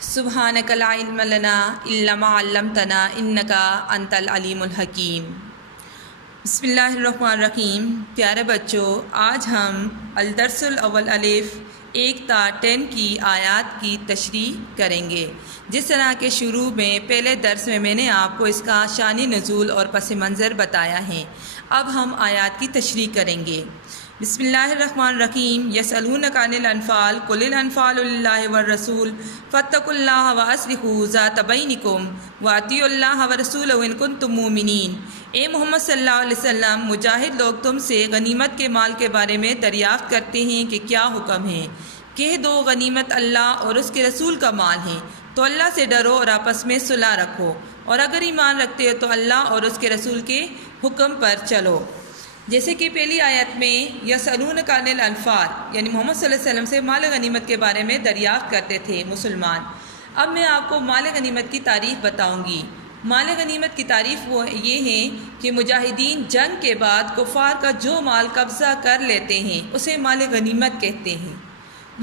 سبحانک لا علم لنا الا ما علمتنا انک انت العلیم الحکیم۔ بسم اللہ الرحمن الرحیم۔ پیارے بچوں، آج ہم الدرس الاول الف 1 تا 10 کی آیات کی تشریح کریں گے۔ جس طرح کے شروع میں پہلے درس میں نے آپ کو اس کا شان نزول اور پس منظر بتایا ہے، اب ہم آیات کی تشریح کریں گے۔ بسم اللہ الرحمن الرحیم۔ یسألونک عن الانفال قل الانفال للہ والرسول فاتقوا اللہ واصلحوا ذات بینکم واطیعوا اللہ ورسولہ ان کنتم مؤمنین۔ اے محمد صلی اللہ علیہ وسلم، مجاہد لوگ تم سے غنیمت کے مال کے بارے میں دریافت کرتے ہیں کہ کیا حکم ہے۔ کہہ دو غنیمت اللہ اور اس کے رسول کا مال ہے، تو اللہ سے ڈرو اور آپس میں صلح رکھو، اور اگر ایمان رکھتے ہو تو اللہ اور اس کے رسول کے حکم پر چلو۔ جیسے کہ پہلی آیت میں یسألونک عن الانفال، یعنی محمد صلی اللہ علیہ وسلم سے مال غنیمت کے بارے میں دریافت کرتے تھے مسلمان۔ اب میں آپ کو مال غنیمت کی تعریف بتاؤں گی۔ مال غنیمت کی تعریف وہ یہ ہے کہ مجاہدین جنگ کے بعد کفار کا جو مال قبضہ کر لیتے ہیں اسے مال غنیمت کہتے ہیں۔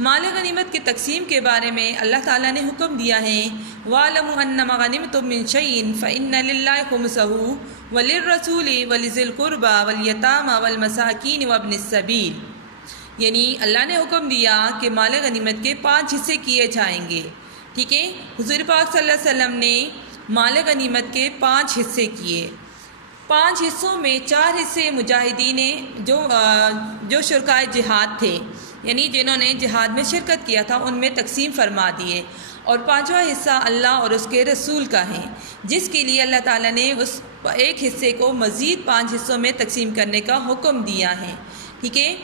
مال غنیمت کی تقسیم کے بارے میں اللہ تعالیٰ نے حکم دیا ہے، وَاعْلَمُوا أَنَّمَا غَنِمْتُم مِّن شَيْءٍ فَإِنَّ لِلَّهِ خُمُسَهُ وَلِلرَّسُولِ وَلِذِي الْقُرْبَى وَالْيَتَامَى وَالْمَسَاكِينِ وَابْنِ السَّبِيلِ، یعنی اللہ نے حکم دیا کہ مال غنیمت کے 5 حصے کیے جائیں گے۔ ٹھیک ہے، حضور پاک صلی اللہ علیہ وسلم نے مال غنیمت کے 5 حصے کیے۔ 5 حصوں میں 4 حصے مجاہدین جو شرکائے جہاد تھے، یعنی جنہوں نے جہاد میں شرکت کیا تھا، ان میں تقسیم فرما دیے، اور 5واں حصہ اللہ اور اس کے رسول کا ہے، جس کے لیے اللہ تعالیٰ نے اس ایک حصے کو مزید 5 حصوں میں تقسیم کرنے کا حکم دیا ہے۔ ٹھیک ہے،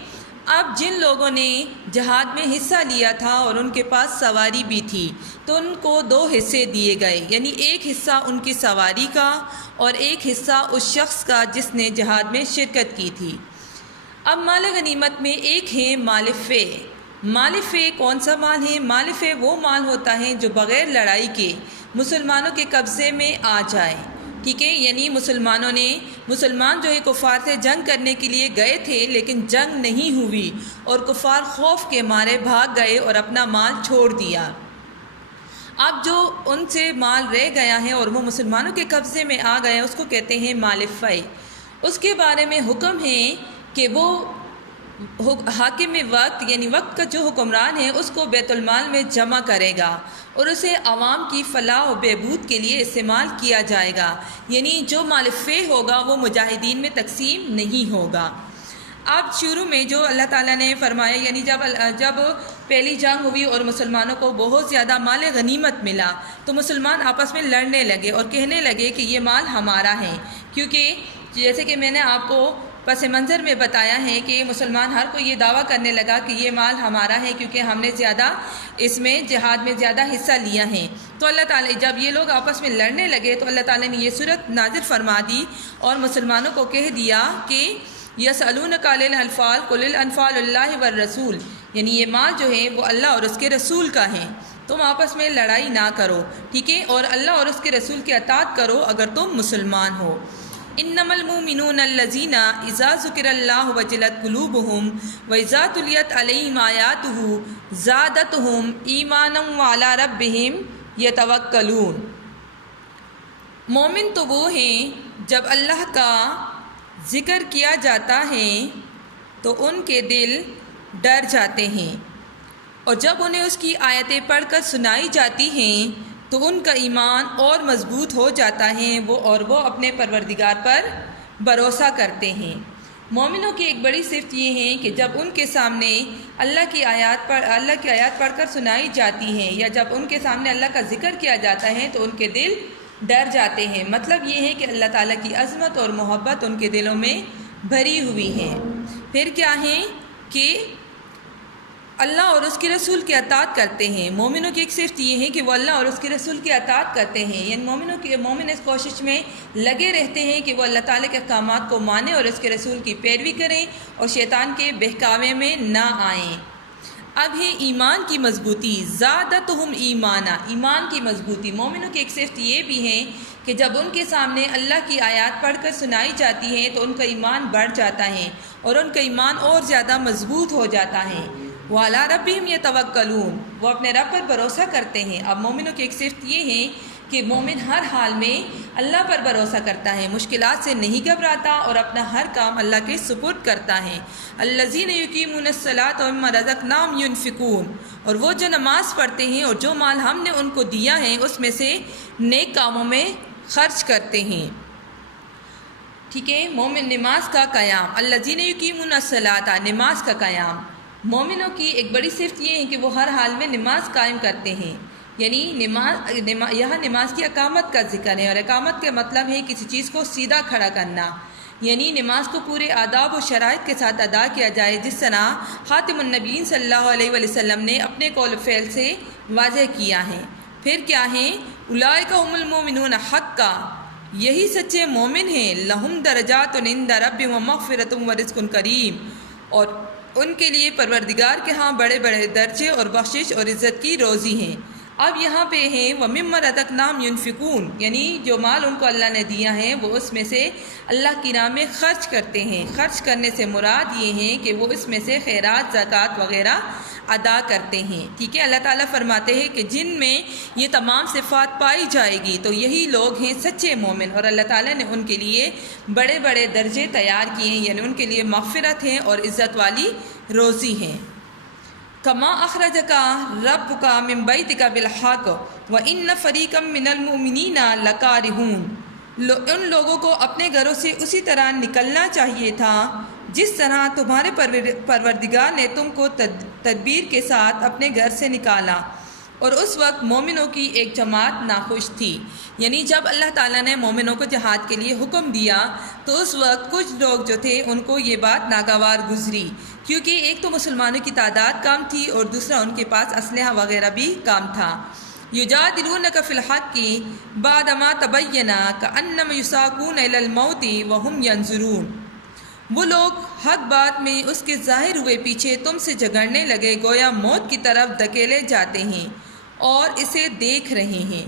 اب جن لوگوں نے جہاد میں حصہ لیا تھا اور ان کے پاس سواری بھی تھی تو ان کو 2 حصے دیے گئے، یعنی ایک حصہ ان کی سواری کا اور ایک حصہ اس شخص کا جس نے جہاد میں شرکت کی تھی۔ اب مال غنیمت میں ایک ہے مال فے۔ مال فے کون سا مال ہے؟ مال فے وہ مال ہوتا ہے جو بغیر لڑائی کے مسلمانوں کے قبضے میں آ جائے۔ ٹھیک ہے، یعنی مسلمان جو ہے کفار سے جنگ کرنے کے لیے گئے تھے لیکن جنگ نہیں ہوئی اور کفار خوف کے مارے بھاگ گئے اور اپنا مال چھوڑ دیا۔ اب جو ان سے مال رہ گیا ہے اور وہ مسلمانوں کے قبضے میں آ گیا، اس کو کہتے ہیں مال فے۔ اس کے بارے میں حکم ہے کہ وہ حاکم وقت، یعنی وقت کا جو حکمران ہے، اس کو بیت المال میں جمع کرے گا اور اسے عوام کی فلاح و بہبود کے لیے استعمال کیا جائے گا، یعنی جو مال فے ہوگا وہ مجاہدین میں تقسیم نہیں ہوگا۔ اب شروع میں جو اللہ تعالیٰ نے فرمایا، یعنی جب پہلی جنگ ہوئی اور مسلمانوں کو بہت زیادہ مال غنیمت ملا تو مسلمان آپس میں لڑنے لگے اور کہنے لگے کہ یہ مال ہمارا ہے، کیونکہ جیسے کہ میں نے آپ کو پس منظر میں بتایا ہے کہ مسلمان ہر کوئی یہ دعویٰ کرنے لگا کہ یہ مال ہمارا ہے کیونکہ ہم نے زیادہ اس میں جہاد میں زیادہ حصہ لیا ہے۔ تو اللہ تعالیٰ جب یہ لوگ آپس میں لڑنے لگے تو اللہ تعالیٰ نے یہ صورت نازل فرما دی اور مسلمانوں کو کہہ دیا کہ یسألونک عن الانفال قل الانفال للہ والرسول، یعنی یہ مال جو ہے وہ اللہ اور اس کے رسول کا ہے، تم آپس میں لڑائی نہ کرو، ٹھیک ہے، اور اللہ اور اس کے رسول کی اطاعت کرو اگر تم مسلمان ہو۔ انما المؤمنون الذین اذا ذکر اللہ وجلت قلوبہم واذا تلیت علیہم آیاتہ زادتہم ایمانا وعلی ربہم یتوکلون۔ مومن تو وہ ہیں جب اللہ کا ذکر کیا جاتا ہے تو ان کے دل ڈر جاتے ہیں، اور جب انہیں اس کی آیتیں پڑھ کر سنائی جاتی ہیں تو ان کا ایمان اور مضبوط ہو جاتا ہے، وہ اپنے پروردگار پر بھروسہ کرتے ہیں۔ مومنوں کی ایک بڑی صفت یہ ہے کہ جب ان کے سامنے اللہ کی آیات پڑھ کر سنائی جاتی ہیں یا جب ان کے سامنے اللہ کا ذکر کیا جاتا ہے تو ان کے دل ڈر جاتے ہیں۔ مطلب یہ ہے کہ اللہ تعالیٰ کی عظمت اور محبت ان کے دلوں میں بھری ہوئی ہے۔ پھر کیا ہے کہ اللہ اور اس کے رسول کی اطاعت کرتے ہیں۔ مومنوں کی ایک صفت یہ ہے کہ وہ اللہ اور اس کے رسول کی اطاعت کرتے ہیں، یعنی مومن اس کوشش میں لگے رہتے ہیں کہ وہ اللہ تعالیٰ کے احکامات کو مانیں اور اس کے رسول کی پیروی کریں اور شیطان کے بہکاوے میں نہ آئیں۔ اب ہے ایمان کی مضبوطی، زادتہم ایمانا، ایمان کی مضبوطی۔ مومنوں کی ایک صفت یہ بھی ہے کہ جب ان کے سامنے اللہ کی آیات پڑھ کر سنائی جاتی ہیں تو ان کا ایمان بڑھ جاتا ہے اور ان کا ایمان اور زیادہ مضبوط ہو جاتا ہے۔ وَعَلَىٰ رَبِّهِمْ يَتَوَكَّلُونَ، وہ اپنے رب پر بھروسہ کرتے ہیں۔ اب مومنوں کی ایک صفت یہ ہے کہ مومن ہر حال میں اللہ پر بھروسہ کرتا ہے، مشکلات سے نہیں گھبراتا اور اپنا ہر کام اللہ کے سپرد کرتا ہے۔ الَّذِينَ يُقِيمُونَ الصَّلَاةَ وَمِمَّا رَزَقْنَاهُمْ يُنْفِقُونَ، اور وہ جو نماز پڑھتے ہیں اور جو مال ہم نے ان کو دیا ہے اس میں سے نیک کاموں میں خرچ کرتے ہیں۔ ٹھیک ہے، مومن نماز کا قیام، الَّذِينَ يُقِيمُونَ الصَّلَاةَ، نماز کا قیام۔ مومنوں کی ایک بڑی صفت یہ ہے کہ وہ ہر حال میں نماز قائم کرتے ہیں، یعنی یہاں نماز کی اقامت کا ذکر ہے، اور اقامت کا مطلب ہے کسی چیز کو سیدھا کھڑا کرنا، یعنی نماز کو پورے آداب و شرائط کے ساتھ ادا کیا جائے، جس طرح خاتم النبیین صلی اللہ علیہ وسلم نے اپنے قول فعل سے واضح کیا ہے۔ پھر کیا ہے؟ اولئک هم المؤمنون حقا، یہی سچے مومن ہیں، لہم درجات عند ربہم ومغفرۃ ورزق کریم، اور ان کے لیے پروردگار کے ہاں بڑے بڑے درجے اور بخشش اور عزت کی روزی ہیں۔ اب یہاں پہ ہیں وَمِمَّا رَزَقْنَاهُمْ يُنْفِقُونَ، یعنی جو مال ان کو اللہ نے دیا ہے وہ اس میں سے اللہ کی راہ میں خرچ کرتے ہیں۔ خرچ کرنے سے مراد یہ ہے کہ وہ اس میں سے خیرات، زکوٰۃ وغیرہ ادا کرتے ہیں۔ ٹھیک ہے، اللہ تعالیٰ فرماتے ہیں کہ جن میں یہ تمام صفات پائی جائے گی تو یہی لوگ ہیں سچے مومن، اور اللہ تعالیٰ نے ان کے لیے بڑے بڑے درجے تیار کیے ہیں، یعنی ان کے لیے مغفرت ہے اور عزت والی روزی ہے۔ کما اخرجک ربک من بیتک بالحق وان فریقا من المؤمنین لکارہون، ان لوگوں کو اپنے گھروں سے اسی طرح نکلنا چاہیے تھا جس طرح تمہارے پروردگار نے تم کو تدبیر کے ساتھ اپنے گھر سے نکالا، اور اس وقت مومنوں کی ایک جماعت ناخوش تھی۔ یعنی جب اللہ تعالیٰ نے مومنوں کو جہاد کے لیے حکم دیا تو اس وقت کچھ لوگ جو تھے ان کو یہ بات ناگوار گزری، کیونکہ ایک تو مسلمانوں کی تعداد کم تھی اور دوسرا ان کے پاس اسلحہ وغیرہ بھی کم تھا۔ یجادلونک فی الحق بعد ما تبین کأنما یساقون الی الموت وہم ینظرون، وہ لوگ حق بات میں اس کے ظاہر ہوئے پیچھے تم سے جھگڑنے لگے، گویا موت کی طرف دھکیلے جاتے ہیں اور اسے دیکھ رہے ہیں۔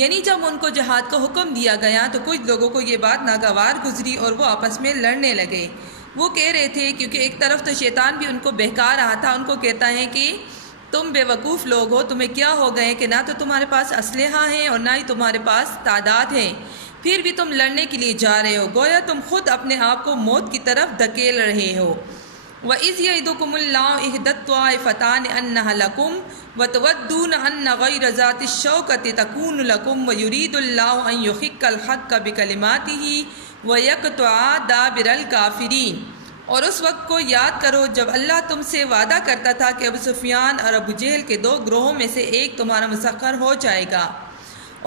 یعنی جب ان کو جہاد کا حکم دیا گیا تو کچھ لوگوں کو یہ بات ناگوار گزری اور وہ آپس میں لڑنے لگے۔ وہ کہہ رہے تھے، کیونکہ ایک طرف تو شیطان بھی ان کو بہکا رہا تھا، ان کو کہتا ہے کہ تم بے وقوف لوگ ہو، تمہیں کیا ہو گئے کہ نہ تو تمہارے پاس اسلحہ ہیں اور نہ ہی تمہارے پاس تعداد ہے، پھر بھی تم لڑنے کے لیے جا رہے ہو، گویا تم خود اپنے آپ کو موت کی طرف دھکیل رہے ہو۔ وَإِذْ يَعِدُكُمُ اللَّهُ إِحْدَى الطَّائِفَتَيْنِ أَنَّهَا لَكُمْ وَتَوَدُّونَ أَنَّ غَيْرَ ذَاتِ الشَّوْكَةِ تَكُونُ لَكُمْ وَيُرِيدُ اللَّهُ أَن يُحِقَّ الْحَقَّ بِكَلِمَاتِهِ وَيَقْطَعَ دَابِرَ الْكَافِرِينَ، اور اس وقت کو یاد کرو جب اللہ تم سے وعدہ کرتا تھا کہ ابو سفیان اور ابو جہل کے دو گروہوں میں سے ایک تمہارا مسخر ہو جائے گا،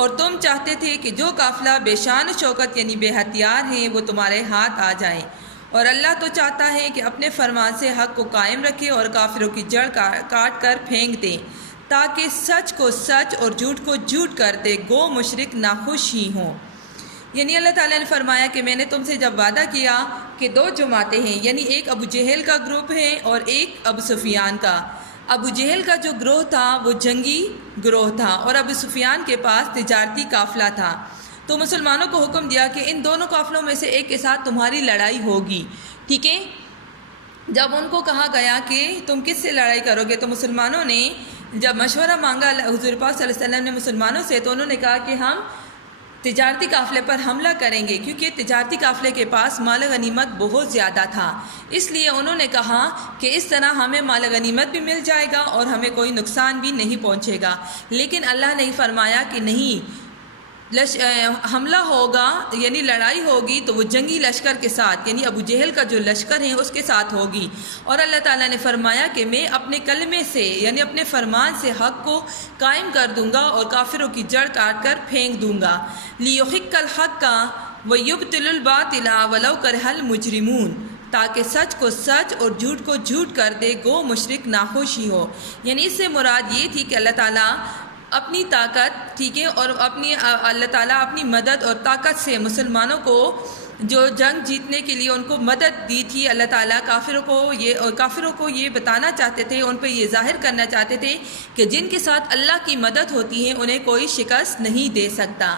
اور تم چاہتے تھے کہ جو قافلہ بے شان و شوکت یعنی بے ہتھیار ہیں وہ تمہارے ہاتھ آ جائیں، اور اللہ تو چاہتا ہے کہ اپنے فرمان سے حق کو قائم رکھے اور کافروں کی جڑ کاٹ کر پھینک دے، تاکہ سچ کو سچ اور جھوٹ کو جھوٹ کر دے، گو مشرک ناخوش ہی ہوں۔ یعنی اللہ تعالیٰ نے فرمایا کہ میں نے تم سے جب وعدہ کیا کہ دو جماعتیں ہیں، یعنی ایک ابو جہل کا گروپ ہے اور ایک ابو سفیان کا۔ ابو جہل کا جو گروہ تھا وہ جنگی گروہ تھا اور ابو سفیان کے پاس تجارتی قافلہ تھا، تو مسلمانوں کو حکم دیا کہ ان دونوں قافلوں میں سے ایک کے ساتھ تمہاری لڑائی ہوگی۔ ٹھیک ہے، جب ان کو کہا گیا کہ تم کس سے لڑائی کرو گے تو مسلمانوں نے جب مشورہ مانگا حضور پاک صلی اللہ علیہ وسلم نے مسلمانوں سے، تو انہوں نے کہا کہ ہم تجارتی قافلے پر حملہ کریں گے، کیونکہ تجارتی قافلے کے پاس مال غنیمت بہت زیادہ تھا، اس لیے انہوں نے کہا کہ اس طرح ہمیں مال غنیمت بھی مل جائے گا اور ہمیں کوئی نقصان بھی نہیں پہنچے گا۔ لیکن اللہ نے فرمایا کہ نہیں، حملہ ہوگا یعنی لڑائی ہوگی تو وہ جنگی لشکر کے ساتھ، یعنی ابو جہل کا جو لشکر ہے اس کے ساتھ ہوگی، اور اللہ تعالیٰ نے فرمایا کہ میں اپنے کلمے سے یعنی اپنے فرمان سے حق کو قائم کر دوں گا اور کافروں کی جڑ کاٹ کر پھینک دوں گا۔ لِيُحِقَّ الْحَقَّ وَيُبْطِلَ الْبَاطِلَ وَلَوْ كَرِهَ الْمُجْرِمُونَ، تاکہ سچ کو سچ اور جھوٹ کو جھوٹ کر دے، گو مشرک ناخوشی ہو۔ یعنی اس سے مراد یہ تھی کہ اللہ تعالیٰ اپنی طاقت، ٹھیک ہے، اور اللہ تعالیٰ اپنی مدد اور طاقت سے مسلمانوں کو جو جنگ جیتنے کے لیے ان کو مدد دی تھی، اللہ تعالیٰ کافروں کو یہ بتانا چاہتے تھے، ان پہ یہ ظاہر کرنا چاہتے تھے کہ جن کے ساتھ اللہ کی مدد ہوتی ہے انہیں کوئی شکست نہیں دے سکتا۔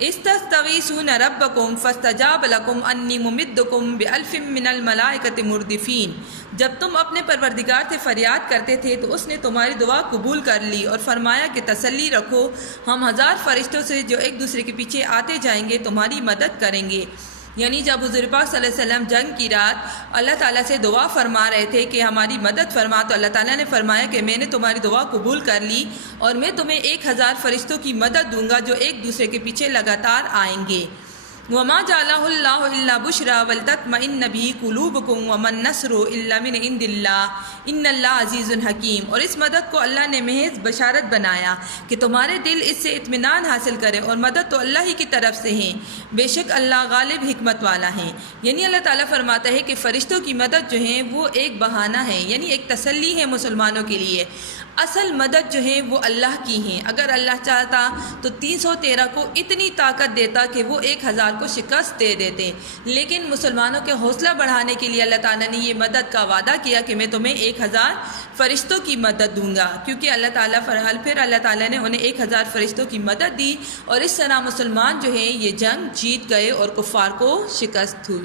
استستغیثون ربکم فاستجاب لکم انی ممدکم بألف من الملائکۃ مردفین، جب تم اپنے پروردگار سے فریاد کرتے تھے تو اس نے تمہاری دعا قبول کر لی اور فرمایا کہ تسلی رکھو، ہم 1000 فرشتوں سے جو ایک دوسرے کے پیچھے آتے جائیں گے تمہاری مدد کریں گے۔ یعنی جب حضور پاک صلی اللہ علیہ وسلم جنگ کی رات اللہ تعالیٰ سے دعا فرما رہے تھے کہ ہماری مدد فرما، تو اللہ تعالیٰ نے فرمایا کہ میں نے تمہاری دعا قبول کر لی اور میں تمہیں 1000 فرشتوں کی مدد دوں گا جو ایک دوسرے کے پیچھے لگاتار آئیں گے۔ وما جعلہ اللہ الا بشرا ولتطمئن به قلوبکم وما النصر الا من عند اللہ ان اللہ عزیز حکیم، اور اس مدد کو اللہ نے محض بشارت بنایا کہ تمہارے دل اس سے اطمینان حاصل کرے، اور مدد تو اللہ ہی کی طرف سے ہے، بے شک اللہ غالب حکمت والا ہے۔ یعنی اللہ تعالیٰ فرماتا ہے کہ فرشتوں کی مدد جو ہے وہ ایک بہانہ ہے، یعنی ایک تسلی ہے مسلمانوں کے لیے۔ اصل مدد جو ہے وہ اللہ کی ہیں۔ اگر اللہ چاہتا تو 313 کو اتنی طاقت دیتا کہ وہ 1000 کو شکست دے دیتے، لیکن مسلمانوں کے حوصلہ بڑھانے کے لیے اللہ تعالیٰ نے یہ مدد کا وعدہ کیا کہ میں تمہیں 1000 فرشتوں کی مدد دوں گا، کیونکہ اللہ تعالیٰ نے انہیں 1000 فرشتوں کی مدد دی، اور اس طرح مسلمان جو ہیں یہ جنگ جیت گئے اور کفار کو شکست ہوئی۔